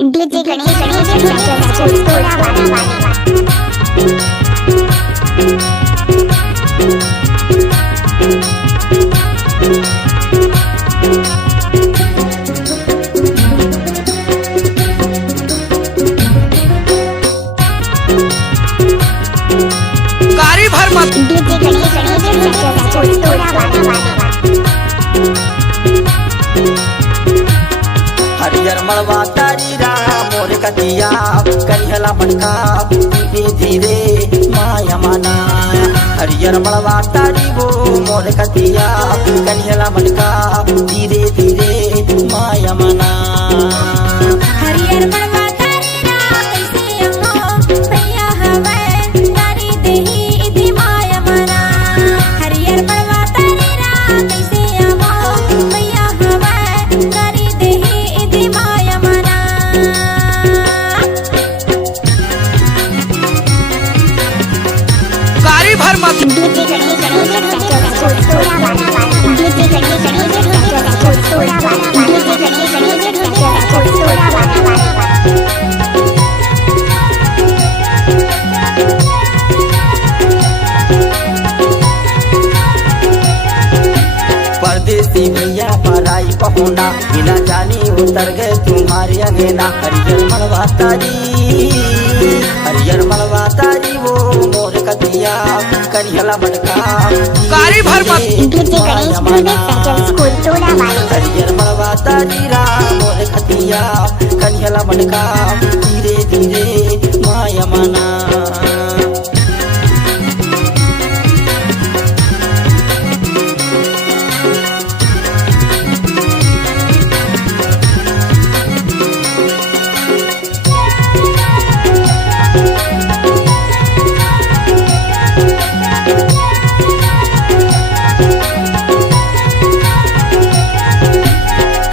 DJ Ganesh थोड़ा गाड़ी भर मत डीजे गणेश थोड़ा हरियर मड़वा तारी राम मोर कतिया करिहला मनका धीरे धीरे माया मना। हरियर मड़वा तारी वो मोर कतिया करिहला मनका धीरे धीरे माया मना। हरियर मड़वा तारी राम कैसे हो भैया हवे तारी देही इति माया मना। हरियर मड़वा तारी राम कैसे हो भैया हवे तारी देही इति माया मना। गाड़ी भर मत डीजे गणेश परदेसी भैया पराई पहुना बिना जानी उतर गए तुम्हारे अंगेना। हरियर मड़वा तारी हरियर मड़वा तारी वो मोर कतिया करिहला मनका गाड़ी भर मत डीजे गणेश स्कूल तोड़ा वाली हरियर मड़वा तारी राम मोर कतिया करिहला मनका धीरे धीरे माया मना।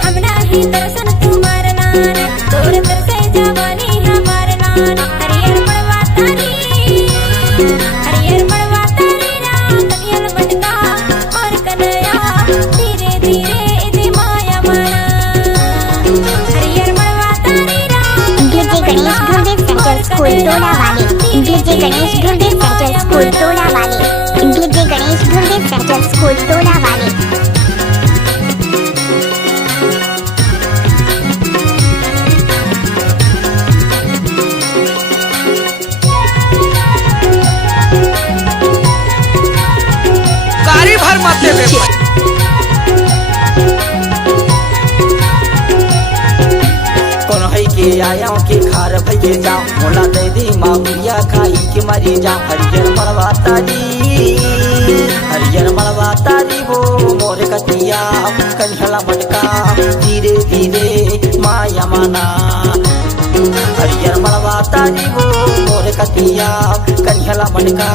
हमरा ही दर्शन तुम्हार नान तोर तरसे जवानी हमार नान। हरियर मड़वा तारी राम कनियल मटका और कन्हैया धीरे धीरे इति माया मना। हरियर मड़वा तारी राम डीजे गणेश स्कूल तोड़ा वाली डीजे गणेश स्कूल तोड़ा वाली गाड़ी भर मत देवे कौन है के आया के खार भैया जाओ मोला दे दी माहुरिया खाई के मरी जाओ। हरियर मड़वा तारी वो मोर कतिया कन्हला मटका धीरे धीरे माया मना। हरियर मड़वा तारी वो मोर कतिया कन्हला मटका